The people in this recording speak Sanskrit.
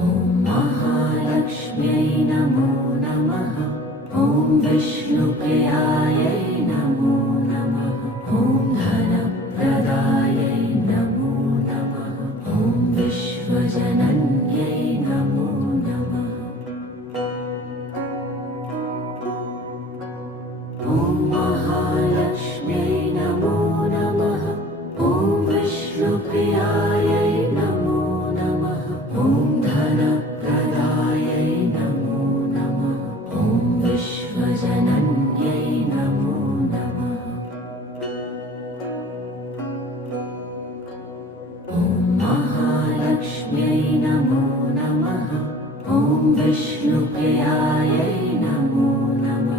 ॐ महालक्ष्म्यै नमो नमः। ॐ विष्णुप्रियायै नमो नमः। ॐ धनप्रदायै नमो नमः। ॐ विश्वजनन्यै नमो नमः। ॐ महालक्ष्म्यै नमो नमः। ॐ विष्णुप्रियायै नमो नमः। ॐ धनप्रदायै नमो नमः। ॐ विश्वजनन्यै नमो नमः। ॐ महालक्ष्म्यै नमो नमः। ॐ विष्णुप्रियायै नमो नमः।